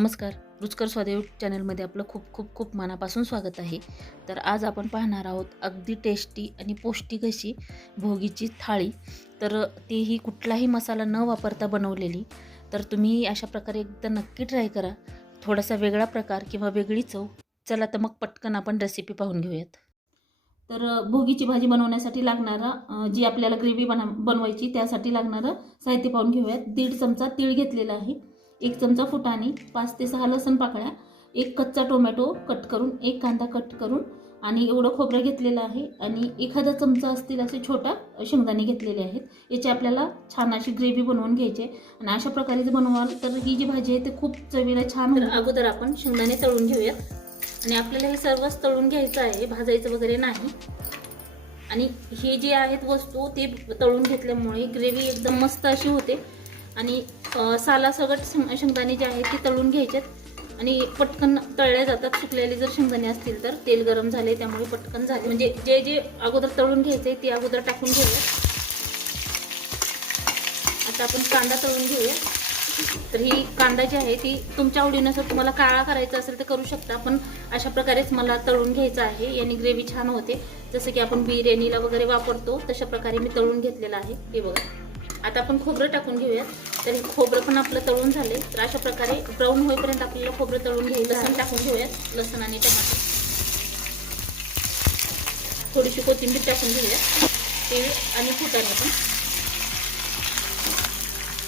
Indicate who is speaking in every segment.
Speaker 1: नमस्कार. रुचकर स्वादेव चॅनलमध्ये आपलं खूप खूप खूप मनापासून स्वागत आहे. तर आज आपण पाहणार आहोत अगदी टेस्टी आणि पौष्टिक अशी भोगीची थाळी. तर तीही कुठलाही मसाला न वापरता बनवलेली. तर तुम्ही अशा प्रकारे एकदा नक्की ट्राय करा. थोडासा वेगळा प्रकार किंवा वेगळी चव. चला तर मग पटकन आपण रेसिपी पाहून घेऊयात. तर भोगीची भाजी बनवण्यासाठी लागणारा जी आपल्याला ग्रेव्ही बना बनवायची त्यासाठी लागणारं साहित्य पाहून घेऊयात. दीड चमचा तीळ घेतलेला आहे. एक चमचा फुटाणे पाच ते सहा लसण पाकळ्या एक कच्चा टोमॅटो कट करून एक कांदा कट करून आणि एवढं खोबरं घेतलेलं आहे आणि एखादा चमचा असतील असे छोटा शेंगदाणे घेतलेले आहेत. याची आपल्याला छान अशी ग्रेव्ही बनवून घ्यायची आहे. आणि अशा प्रकारे जर बनवाल तर ही जी भाजी आहे ते खूप चवीला छान होईल. अगोदर आपण शेंगदाणे तळून घेऊयात आणि आपल्याला हे सर्वच तळून घ्यायचं आहे भाजायचं वगैरे नाही. आणि हे जे आहेत वस्तू ते तळून घेतल्यामुळे ग्रेव्ही एकदम मस्त अशी होते. आणि सालासकट शेंगदाणे जे आहेत ते तळून घ्यायच्यात आणि पटकन तळल्या जातात. सुकलेले जर शेंगदाणे असतील तर तेल गरम झाले त्यामुळे पटकन झाले. म्हणजे जे जे अगोदर तळून घ्यायचे ते अगोदर टाकून घेऊया आता आपण कांदा तळून घेऊया. तर ही कांदा जी आहे ती तुमच्या आवडीनुसार तुम्हाला काळा करायचा असेल तर करू शकता. पण अशा प्रकारेच मला तळून घ्यायचं आहे. याने ग्रेव्ही छान होते. जसं की आपण बिर्याणीला वगैरे वापरतो तशा प्रकारे मी तळून घेतलेलं आहे. हे बघा. आता आपण खोबरं टाकून घेऊयात. तर हे खोबरं पण आपलं तळून झाले तर अशा प्रकारे ब्राऊन होईपर्यंत आपल्याला खोबरं तळून घेऊ लसण टाकून घेऊयात. लसण आणि टमाटर. थोडीशी कोथिंबीर टाकून घेऊयात. तीळ आणि फुटाणे पण.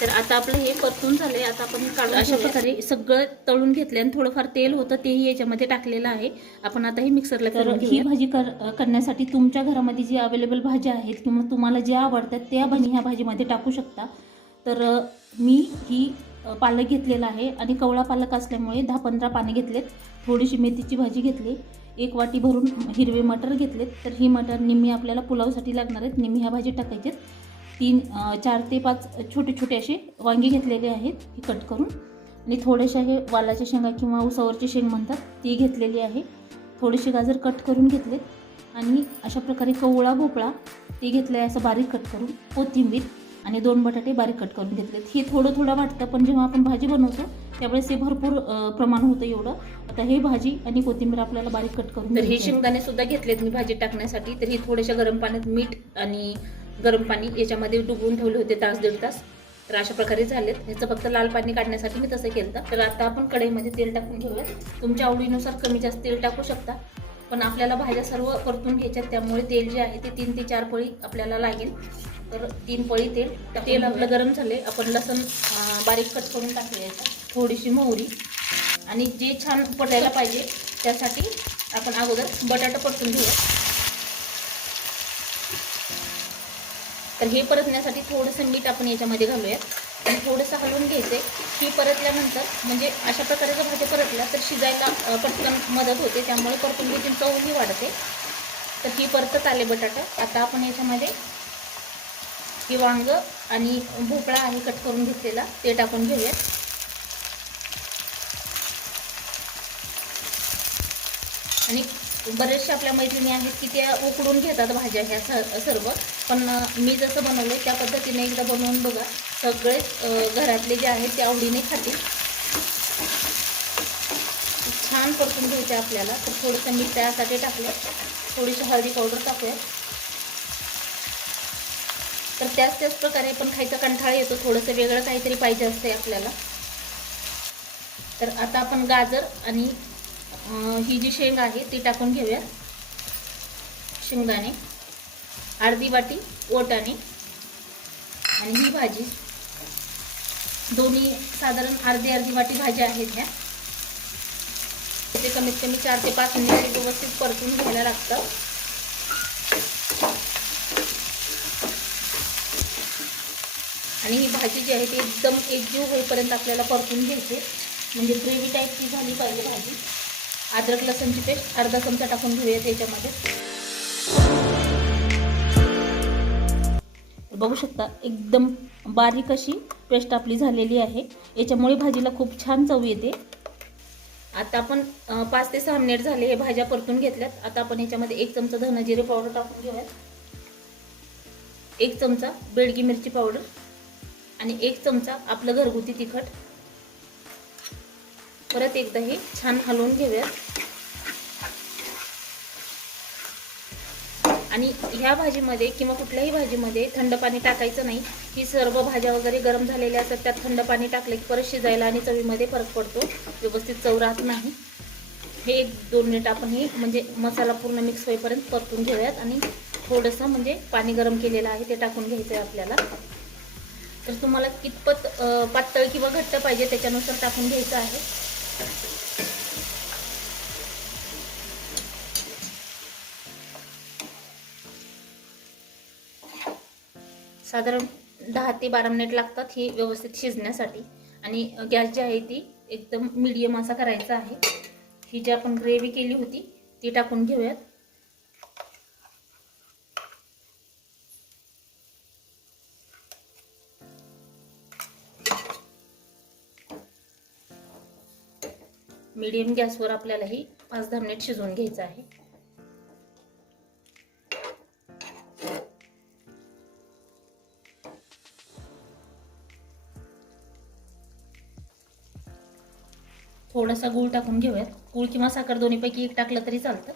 Speaker 1: तर आता आपलं हे परतून झालंय. आता आपण काढून अशा प्रकारे सगळं तळून घेतले आणि थोडंफार तेल होतं तेही याच्यामध्ये टाकलेलं आहे. आपण आता ही मिक्सरला
Speaker 2: तर
Speaker 1: करून
Speaker 2: ही
Speaker 1: भाजी कर करण्यासाठी तुमच्या घरामध्ये जी अवेलेबल भाज्या आहेत किंवा तुम्हाला ज्या आवडतात त्या भाजी ह्या भाजीमध्ये टाकू शकता. तर मी ही पालक घेतलेला आहे आणि कवळा पालक असल्यामुळे दहा पंधरा पाने घेतलेत. थोडीशी मेथीची भाजी घेतली. एक वाटी भरून हिरवे मटर घेतलेत. तर ही मटर निम्मी आपल्याला पुलावसाठी लागणार आहेत. निम्मी ह्या भाजी टाकायचे तीन चार ते पाच छोटे छोटे असे वांगी घेतलेले आहेत हे कट करून. आणि थोडेसे हे वालाच्या शेंगा किंवा उसावरची शेंग म्हणतात ती घेतलेली आहे. थोडेसे गाजर कट करून घेतलेत. आणि अशा प्रकारे कवळा भोपळा ते घेतलं आहे असं बारीक कट करून कोथिंबीर आणि दोन बटाटे बारीक कट करून घेतलेत. हे थोडं थोडं वाटतं पण जेव्हा आपण भाजी बनवतो त्यावेळेस हे भरपूर प्रमाण होतं एवढं. आता हे भाजी आणि कोथिंबीर आपल्याला बारीक कट करून
Speaker 2: तर हे. शेंगदाणे सुद्धा घेतलेत मी भाजीत टाकण्यासाठी. तर ही थोड्याशा गरम पाण्यात मीठ आणि गरम पाणी याच्यामध्ये डुबवून ठेवले होते तास दीड तास. तर अशा प्रकारे झालेत. ह्याचं फक्त लाल पाणी काढण्यासाठी मी तसं केलं तर आता आपण कढईमध्ये तेल टाकून घेऊया तुमच्या आवडीनुसार कमी जास्त तेल टाकू शकता. पण आपल्याला भाज्या सर्व परतून घ्यायच्यात. त्यामुळे तेल जे आहे ते तीन ते चार पळी आपल्याला लागेल. तर तीन पळी तेल तेल आपलं गरम झाले आपण लसण बारीक कट करून टाकूया याच्यात थोडीशी मोहरी. आणि जे छान पटायला पाहिजे त्यासाठी आपण अगोदर बटाटा परतून घेऊया तर हे परतण्यासाठी थोडंसं मीठ आपण याच्यामध्ये घालूया आणि थोडंसं हलवून घ्यायचं आहे. ही परतल्यानंतर म्हणजे अशा प्रकारे जर भाज्या परतल्या तर शिजायला पटकन मदत होते. त्यामुळे परतून चवही वाढते. तर ही परतत आले बटाटा. आता आपण याच्यामध्ये हे वांग आणि भोपळा आहे कट करून घेतलेला ते टाकून घेऊया आणि बरेचशा आपल्या मैत्रिणी आहेत की त्या उकडून घेतात भाज्या ह्या स सर्व. पण मी जसं बनवलं त्या पद्धतीने एकदा बनवून बघा. सगळेच घरातले जे आहेत ते आवडीने खातील. छान परतून घ्यायचे आपल्याला. तर थोडंसं मीठ त्यासाठी टाकलं थोडीशी हळदी पावडर टाकूया. तर त्याच त्याच प्रकारे पण खायचा कंठाळा येतो. थोडंसं वेगळं काहीतरी पाहिजे असते आपल्याला. तर आता आपण गाजर आणि ही जी शेंग आहे ती टाकून घेऊया. शेंगदाणे अर्धी वाटी ओटाणे आणि ही भाजी. दोन्ही साधारण अर्धी अर्धी वाटी भाज्या आहेत ह्या. ते कमीत कमी चार ते पाच मिनिट व्यवस्थित परतून घ्यायला लागतं. आणि ही भाजी जी आहे ती एकदम एकजीव होईपर्यंत आपल्याला परतून घ्यायची. म्हणजे ग्रेव्ही टाईपची झाली पाहिजे भाजी. अद्रक लसणची पेस्ट अर्धा चमचा टाकून घेऊया त्याच्यामध्ये.
Speaker 1: बघू शकता एकदम बारीक अशी पेस्ट आपली झालेली आहे. याच्यामुळे भाजीला खूप छान चव येते.
Speaker 2: आता आपण पाच ते सहा मिनिट झाले हे भाज्या परतून घेतल्यात. आता आपण याच्यामध्ये एक चमचा धन जिरे पावडर टाकून घेऊयात. एक चमचा बेडगी मिरची पावडर आणि एक चमचा आपलं घरगुती तिखट.
Speaker 1: परत एकदा हे छान हलवून घेऊयात. आणि ह्या भाजीमध्ये किंवा कुठल्याही भाजीमध्ये थंड पाणी टाकायचं नाही. ही सर्व भाज्या वगैरे गरम झालेल्या असतात त्यात थंड पाणी टाकलं की परत शिजायला आणि चवीमध्ये फरक पडतो. व्यवस्थित चव राहत नाही. हे एक दोन मिनिट आपण हे म्हणजे मसाला पूर्ण मिक्स होईपर्यंत परतून घेऊयात आणि थोडंसं म्हणजे पाणी गरम केलेलं आहे ते टाकून घ्यायचं आहे आपल्याला. तर तुम्हाला कितपत पातळ किंवा घट्ट पाहिजे त्याच्यानुसार टाकून घ्यायचं आहे. साधारण दहा ते बारा मिनिट लागतात ही व्यवस्थित शिजण्यासाठी. आणि गॅस जी आहे ती एकदम मिडियम असा करायचा आहे. ही जी आपण ग्रेव्ही केली होती ती टाकून घेऊयात. मीडियम गॅसवर आपल्याला ही पाच दहा मिनिट शिजवून घ्यायचं आहे. थोडासा गूळ टाकून घेऊयात. गूळ किंवा साखर दोन्हीपैकी एक टाकलं तरी चालतं.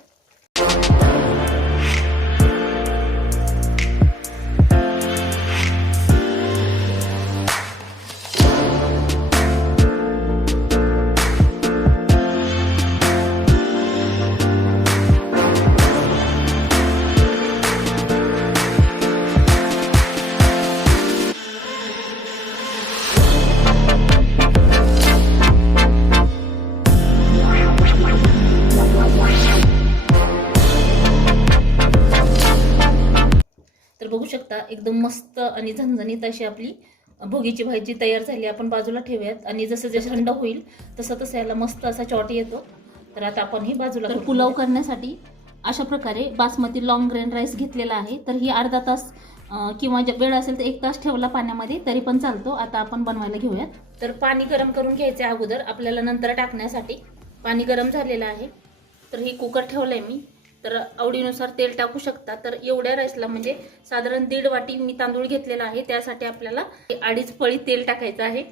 Speaker 1: एकदम मस्त आणि झणझणीत अशी आपली भोगीची भाजी तयार झाली. आपण बाजूला ठेवूयात. आणि जसं जसं थंड होईल तसं तसं याला मस्त असा चॉट येतो. तर आता आपण ही बाजूला
Speaker 2: तर पुलाव. करण्यासाठी अशा प्रकारे बासमती लॉंग ग्रेन राईस घेतलेला आहे. तर ही अर्धा तास किंवा वेळ असेल तर एक तास ठेवला पाण्यामध्ये तरी पण चालतो. आता आपण बनवायला घेऊयात.
Speaker 1: तर पाणी गरम करून घ्यायचं आहे अगोदर. आपल्याला नंतर टाकण्यासाठी पाणी गरम झालेलं आहे. तर ही कुकर ठेवलंय मी. तर आवडीनुसार तेल टाकू शकता. तर एवढ्या राईसला म्हणजे साधारण दीड वाटी मी तांदूळ घेतलेला आहे. त्यासाठी आपल्याला अडीच पळी तेल टाकायचं आहे.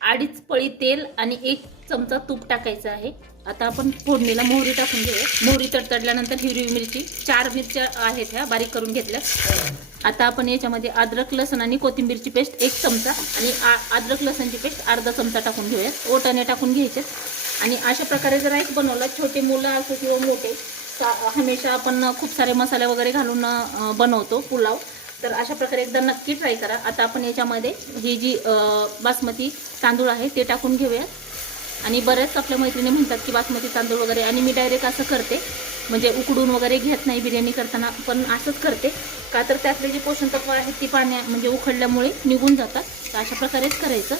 Speaker 1: अडीच पळी तेल आणि एक चमचा तूप टाकायचं आहे. आता आपण फोडणीला मोहरी टाकून घेऊया. मोहरी तडतडल्यानंतर हिरवी मिरची चार मिरच्या आहेत ह्या बारीक करून घेतल्या. आता आपण याच्यामध्ये अद्रक लसण आणि कोथिंबीरची पेस्ट एक चमचा आणि आ- अद्रक लसणची पेस्ट अर्धा चमचा टाकून घेऊयात ओटाने टाकून घ्यायचे. आणि अशा प्रकारे जर राईस बनवला छोटे मुलं असो किंवा मोठे हमेशा आपण खूप सारे मसाले वगैरे घालून बनवतो पुलाव. तर अशा प्रकारे एकदा नक्की ट्राय करा. आता आपण याच्यामध्ये ही जी बासमती तांदूळ आहे ते टाकून घेऊयात. आणि बऱ्याच आपल्या मैत्रिणी म्हणतात की बासमती तांदूळ वगैरे आणि मी डायरेक्ट असं करते. म्हणजे उकडून वगैरे घेत नाही बिर्याणी करताना पण असंच करते. का तर त्यातले जे पोषण तत्व आहेत ती पाण्या म्हणजे उखडल्यामुळे निघून जातात. तर अशा प्रकारेच करायचं.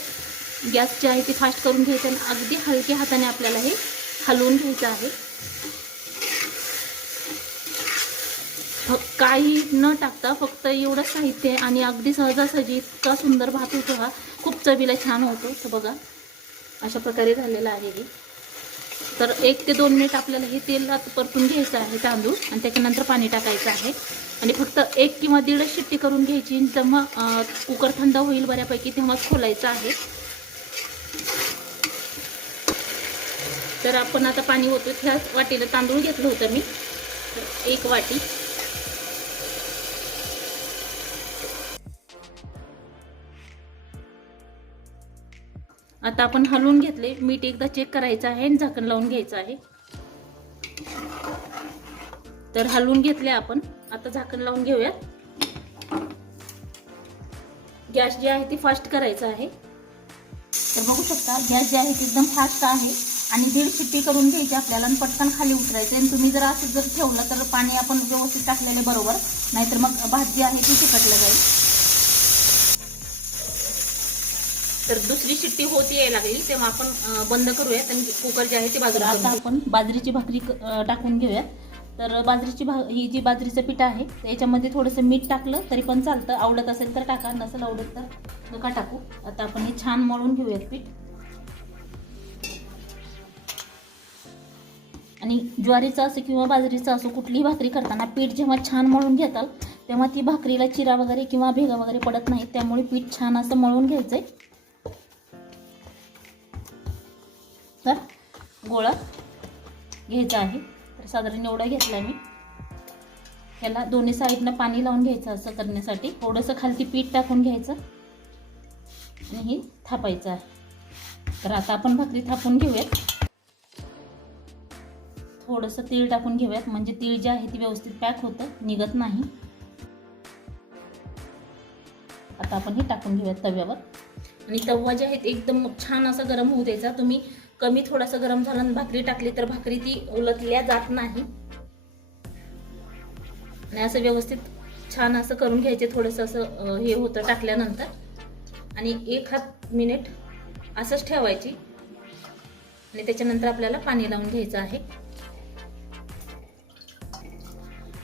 Speaker 1: गॅस जे आहे ती फास्ट करून घ्यायचं आणि अगदी हलक्या हाताने आपल्याला हे हलवून घ्यायचं आहे. काही न टाकता फक्त एवढं साहित्य आहे आणि अगदी सहजासहजी इतका सुंदर भात होतो हा खूप चवीला छान होतो तर बघा. अशा प्रकारे झालेला आहे हे. तर एक ते दोन मिनिट आपल्याला हे तेलात परतून घ्यायचं आहे तांदूळ आणि त्याच्यानंतर पाणी टाकायचं आहे. आणि फक्त एक किंवा दीडच शिट्टी करून घ्यायची. जेव्हा कुकर थंड होईल बऱ्यापैकी तेव्हाच खोलायचं आहे. तर आपण आता पाणी होतो ह्याच वाटीला तांदूळ घेतलं होतं मी. एक वाटी. आता आपण हलवून घेतले. मीठ एकदा चेक करायचं आहे आणि झाकण लावून घ्यायचं आहे. तर हलवून घेतले आपण. आता झाकण लावून घेऊयात. गॅस जी आहे ते फास्ट करायचं आहे. तर बघू शकता गॅस जे आहे ते एकदम फास्ट आहे आणि दीड शिट्टी करून घ्यायची आपल्याला आणि पटकन खाली उतरायचे आणि तुम्ही जर असं जर ठेवलं तर पाणी आपण व्यवस्थित टाकलेले बरोबर. नाहीतर मग भात जी आहे ती चिकटलं जाईल. तर दुसरी शिट्टी होती यायला लागली तेव्हा आपण बंद करूयात आणि कुकर जे आहे ते बाजूला
Speaker 2: आता. आपण बाजरीची भाकरी टाकून घेऊयात. तर बाजरीची भा ही जी बाजरीचं पीठ आहे त्याच्यामध्ये थोडंसं मीठ टाकलं तरी पण चालतं. आवडत असेल तर टाका नसेल आवडत तर नका टाकू. आता आपण हे छान मळून घेऊयात पीठ. आणि ज्वारीचं असो किंवा बाजरीचं असो कुठलीही भाकरी करताना पीठ जेव्हा छान मळून घेताल तेव्हा ती भाकरीला चिरा वगैरे किंवा भेगा वगैरे पडत नाहीत. त्यामुळे पीठ छान असं मळून घ्यायचं आहे
Speaker 1: तर गोळा घ्यायचा आहे. तर साधारण एवढा घेतला मी. त्याला दोन्ही साईडनं पाणी लावून घ्यायचं असं करण्यासाठी. थोडंसं खालती पीठ टाकून घ्यायचं. आणि हे थापायचं आहे. तर आता आपण भाकरी थापून घेऊयात. थोडंसं तीळ टाकून घेऊयात. म्हणजे तीळ जे आहे ती व्यवस्थित पॅक होतं. निघत नाही. आता आपण हे टाकून घेऊयात तव्यावर. आणि तवा जे आहे एकदम छान असा गरम होऊ द्यायचा. तुम्ही कमी थोडासा गरम झाला आणि भाकरी टाकली तर भाकरी ती उलटल्या जात नाही. आणि असं व्यवस्थित छान असं करून घ्यायचे थोडंसं असं हे होतं टाकल्यानंतर. आणि एक हात मिनिट असंच ठेवायची. आणि त्याच्यानंतर आपल्याला पाणी लावून घ्यायचं आहे.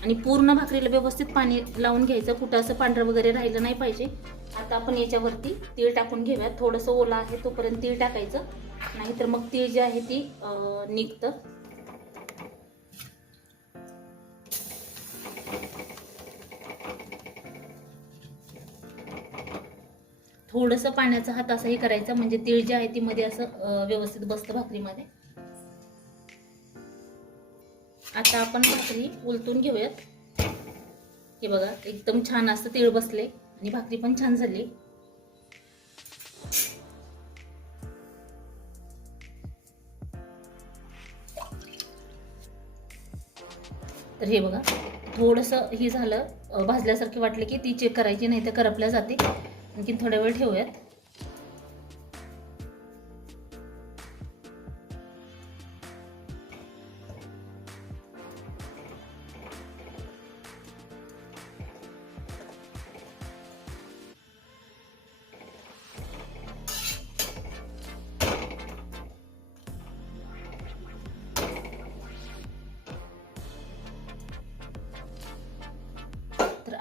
Speaker 1: आणि पूर्ण भाकरीला व्यवस्थित पाणी लावून घ्यायचं. कुठं असं पांढरं वगैरे राहिलं नाही पाहिजे. आता आपण याच्यावरती तीळ टाकून घेऊयात. थोडंसं ओला आहे तोपर्यंत तीळ टाकायचं. नाहीतर मग तीळ जी आहे ती निघतं. थोडंसं पाण्याचा हात असाही करायचा म्हणजे तीळ जे आहे ती मध्ये असं व्यवस्थित बसतं भाकरीमध्ये. आता आपण भाकरी उलटून घेऊयात. हे बघा एकदम छान असं तीळ बसले आणि भाकरी पण छान झाली. तर हे बघा थोडंसं हे झालं भाजल्यासारखे वाटले की ती चेक करायची नाही तर करपल्या जाते. आणखी थोड्या वेळ ठेवूयात.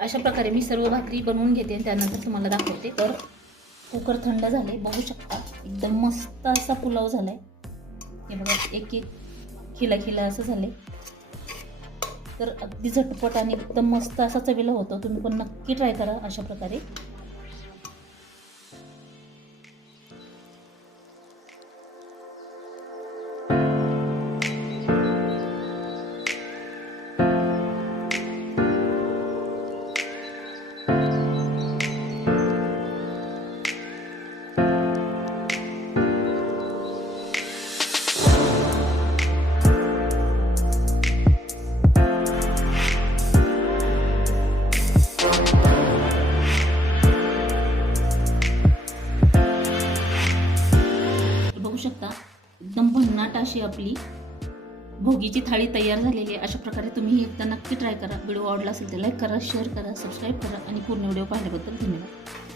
Speaker 1: अशा प्रकारे मी सर्व भाकरी बनवून घेते आणि त्यानंतर तुम्हाला दाखवते. तर कुकर थंड झाले बघू शकता. एकदम मस्त असा पुलाव झाला आहे हे बघा एक एक खिला खिला असं झाले तर अगदी झटपट आणि एकदम मस्त असा चवीला होतो. तुम्ही पण नक्की ट्राय करा अशा प्रकारे. एकदम भन्नाट अशी आपली भोगीची थाळी तयार झालेली आहे. अशा प्रकारे तुम्ही ही एकदा नक्की ट्राय करा. व्हिडिओ आवडला असेल तर लाईक करा शेअर करा सबस्क्राईब करा आणि पूर्ण व्हिडिओ पाहिल्याबद्दल धन्यवाद.